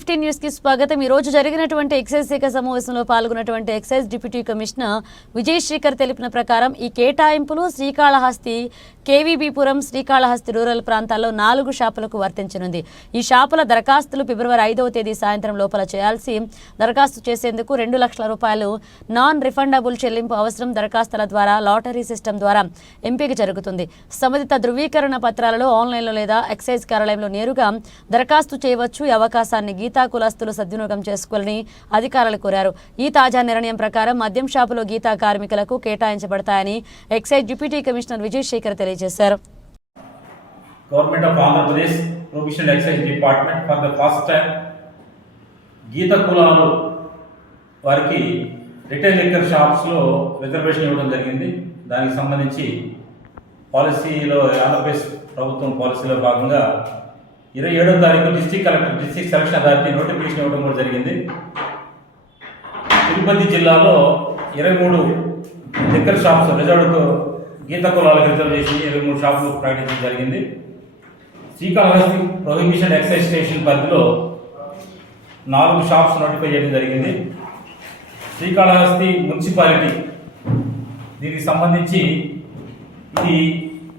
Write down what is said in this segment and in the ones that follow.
Fifteen న్యూస్కి స్వాగతం. ఈ రోజు జరిగినటువంటి ఎక్సైజ్ శాఖ సమావేశంలో పాల్గొన్నటువంటి excise deputy commissioner Vijay Shekhar తెలిపిన ప్రకారం ఈ కేటాయింపులు శ్రీకాళహస్తి కేవీబీపురం శ్రీకాళహస్తి రూరల్ ప్రాంతాల్లో నాలుగు షాపులకు వర్తించనుంది. ఈ షాపుల దరఖాస్తులు ఫిబ్రవరి ఐదవ తేదీ సాయంత్రం లోపల చేయాల్సి దరఖాస్తు చేసేందుకు రెండు లక్షల రూపాయలు నాన్ రిఫండబుల్ చెల్లింపు అవసరం దరఖాస్తుల ద్వారా లాటరీ సిస్టమ్ ద్వారా ఎంపిక జరుగుతుంది. సంబంధిత ధృవీకరణ పత్రాలలో ఆన్లైన్లో లేదా ఎక్సైజ్ కార్యాలయంలో నేరుగా దరఖాస్తు చేయవచ్చు. ఈ అవకాశాన్ని గీతా కులస్తులు సద్వినియోగం చేసుకోవాలని అధికారులు కోరారు. ఈ తాజా నిర్ణయం ప్రకారం మద్యం షాపులో గీతా కార్మికులకు కేటాయించబడతాయని excise deputy commissioner Vijay Shekhar తెలియజేశారు government of Andhra Pradesh professional excise department for the first time గీత కులాలు వారికి రిటైల్ లిక్కర్ షాప్స్లో రిజర్వేషన్ ఇవ్వడం జరిగింది. దానికి సంబంధించి పాలసీలో ఆంధ్రప్రదేశ్ ప్రభుత్వం పాలసీలో భాగంగా ఇరవై ఏడో తారీఖు district collector district selection authority notification ఇవ్వడం కూడా జరిగింది. తిరుపతి జిల్లాలో ఇరవై మూడు లిక్కర్ షాప్స్ రిజర్వ్డ్ గీత కులాలకు రిజర్వ్ చేసి ఇరవై మూడు షాపులు ప్రకటించడం జరిగింది. శ్రీకాళహస్తి ప్రొహిబిషన్ ఎక్సైజ్ స్టేషన్ పరిధిలో నాలుగు షాప్స్ నోటిఫై చేయడం జరిగింది. శ్రీకాళహస్తి మున్సిపాలిటీ దీనికి సంబంధించి ఇది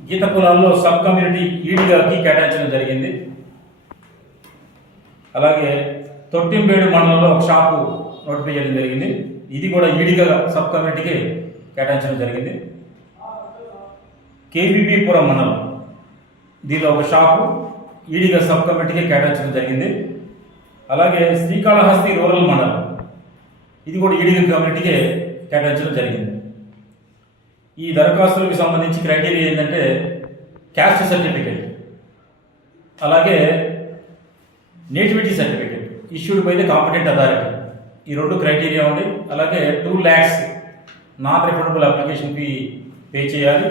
గీత కులాల్లో సబ్ కమ్యూనిటీ ఈడిగాకి కేటాయించడం జరిగింది. అలాగే తొట్టింపేడు మండలంలో ఒక షాపు నోటిఫై చేయడం జరిగింది. ఇది కూడా ఈడిగా సబ్ కమిటీకి కేటాయించడం జరిగింది. కేబీపీపురం మండలం. దీనిలో ఒక షాపు ఈడిగా సబ్ కమిటీకి కేటాయించడం జరిగింది. అలాగే శ్రీకాళహస్తి రూరల్ మండలం. ఇది కూడా ఈడిగా కమిటీకే కేటాయించడం జరిగింది. ఈ దరఖాస్తులకు సంబంధించి క్రైటీరియా ఏంటంటే క్యాస్ట్ సర్టిఫికేట్. అలాగే nativity certificate issued by the competent authority. ఈ రెండు క్రైటీరియా ఉంది అలాగే two lakhs non refundable application fee pay చేయాలి.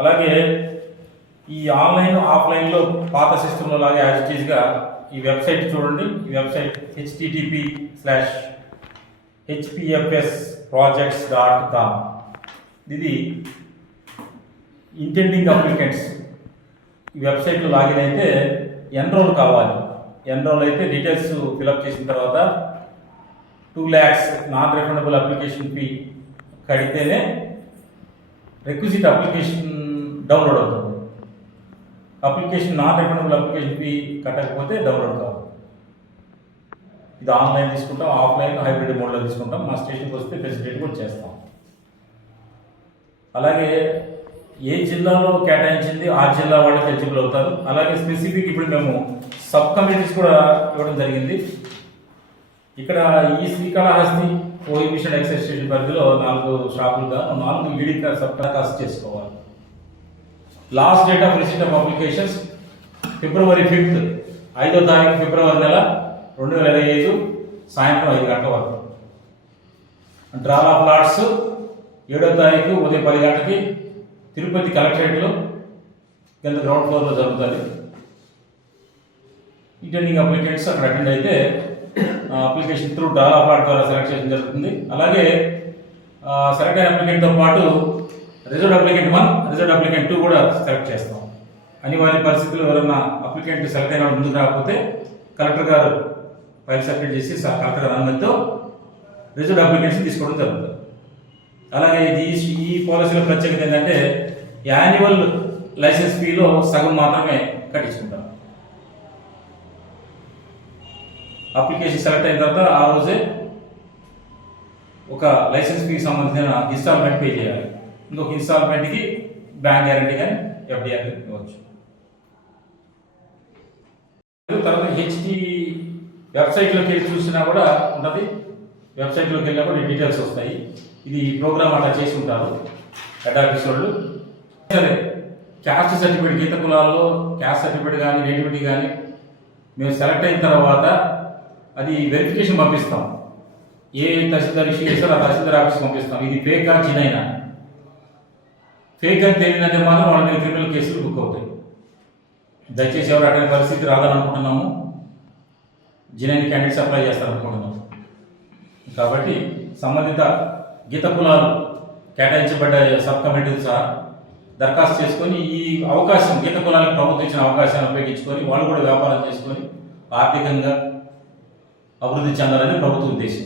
అలాగే ఈ ఆన్లైన్ ఆఫ్లైన్లో పాత సిస్టంలో లాగే యాజిటీస్గా ఈ వెబ్సైట్ చూడండి. ఈ website HTTP slash HPFS projects dot com ఇది ఇంటెండింగ్ అప్లికెంట్స్ ఈ వెబ్సైట్లో లాగిన్ అయితే ఎన్రోల్ కావాలి. ఎన్రోల్ అయితే డీటెయిల్స్ ఫిలప్ చేసిన తర్వాత two lakhs non refundable application fee కడితేనే రిక్విజిట్ అప్లికేషన్ డౌన్లోడ్ అవుతుంది. Application non refundable application fee కట్టకపోతే డౌన్లోడ్ కావాలి ఇది ఆన్లైన్ తీసుకుంటాం ఆఫ్లైన్ హైబ్రిడ్ మోడ్లో తీసుకుంటాం. మా స్టేషన్కి వస్తే ఫెసిలిటీ కూడా చేస్తాం. అలాగే ఏ జిల్లాలో కేటాయించింది ఆ జిల్లా వాళ్ళకి ఎలిజిబుల్ అవుతారు. అలాగే స్పెసిఫిక్ ఇప్పుడు మేము సబ్ కమిటీస్ కూడా ఇవ్వడం జరిగింది. ఇక్కడ ఈ శ్రీకాళహస్తి కోహిబిషన్ ఎక్సైజ్ స్టేషన్ పరిధిలో నాలుగు షాపులుగా నాలుగు ఈడిక సబ్ కాస్ట్ చేసుకోవాలి. Last date of receipt of applications February fifth ఐదో తారీఖు ఫిబ్రవరి నెల రెండు వేల ఇరవై ఐదు సాయంత్రం ఐదు గంటల వరకు. డ్రాలా ప్లాట్స్ ఏడో తారీఖు ఉదయం పది గంటలకి తిరుపతి కలెక్టరేట్లో కింద గ్రౌండ్ ఫ్లోర్లో జరుగుతుంది. ఇంటెండింగ్ అప్లికెంట్స్ అక్కడ అటెండ్ అయితే అప్లికేషన్ త్రూ డ్రాల్ ఆఫ్ ద్వారా సెలెక్ట్ చేయడం జరుగుతుంది. అలాగే సెలెక్ట్ అయిన అప్లికెంట్తో పాటు reserve applicant one reserve applicant two కూడా సెలెక్ట్ చేస్తాం. అనివార్య పరిస్థితుల్లో ఎవరైనా అప్లికెంట్ సెలెక్ట్ అయిన వాడు ముందుకు రాకపోతే కలెక్టర్ గారు ఫైల్ సబ్మిట్ చేసి స- కలెక్టర్ అనుమతితో రిజర్వ్ అప్లికేషన్ తీసుకోవడం జరుగుతుంది. అలాగే ఇది ఈ- ఈ పాలసీలో ప్రత్యేకత ఏంటంటే యాన్యువల్ లైసెన్స్ ఫీలో సగం మాత్రమే కట్టించుకుంటాం అప్లికేషన్ సెలెక్ట్ అయిన తర్వాత ఆ రోజే ఒక లైసెన్స్ ఫీకి సంబంధించిన ఇన్స్టాల్మెంట్ పే చేయాలి. ఇంకొక ఇన్స్టాల్మెంట్కి బ్యాంక్ గ్యారంటీ కానీ ఎఫ్డిఆర్ ఇవ్వచ్చు. తర్వాత హెచ్డి వెబ్సైట్లోకి వెళ్ళి చూసినా కూడా ఉంటుంది. వెబ్సైట్లోకి వెళ్ళినప్పుడు డీటెయిల్స్ వస్తాయి. ఇది ప్రోగ్రామ్ అట్లా చేసి ఉంటారు హెడ్ ఆఫీస్ వాళ్ళు. సరే క్యాస్ట్ సర్టిఫికేట్ గీత కులాల్లో క్యాస్ట్ సర్టిఫికేట్ కానీ నేటివిటీ కానీ మేము సెలెక్ట్ అయిన తర్వాత అది వెరిఫికేషన్ పంపిస్తాం. ఏ తహసీల్దార్ ఇష్యూ చేస్తారో ఆ తహసీల్దార్ ఆఫీస్ పంపిస్తాం. ఇది ఫేక్ ఆ? చిన్నైనా ఫేక్ అని తేలిందంటే మాత్రం వాళ్ళ మీద క్రిమినల్ కేసులు బుక్ అవుతాయి. దయచేసి ఎవరు అటువంటి పరిస్థితి రాదనుకుంటున్నాము జినైన్ క్యాండిడేట్స్ అప్లై చేస్తారనుకుంటున్నాము కాబట్టి సంబంధిత గీత కులాలు కేటాయించబడ్డ సబ్ కమిటీలు సహా దరఖాస్తు చేసుకొని ఈ అవకాశం గీత కులాలకు ప్రభుత్వం ఇచ్చిన అవకాశాన్ని ఉపయోగించుకొని వాళ్ళు కూడా వ్యాపారం చేసుకొని ఆర్థికంగా అభివృద్ధి చెందాలని ప్రభుత్వ ఉద్దేశం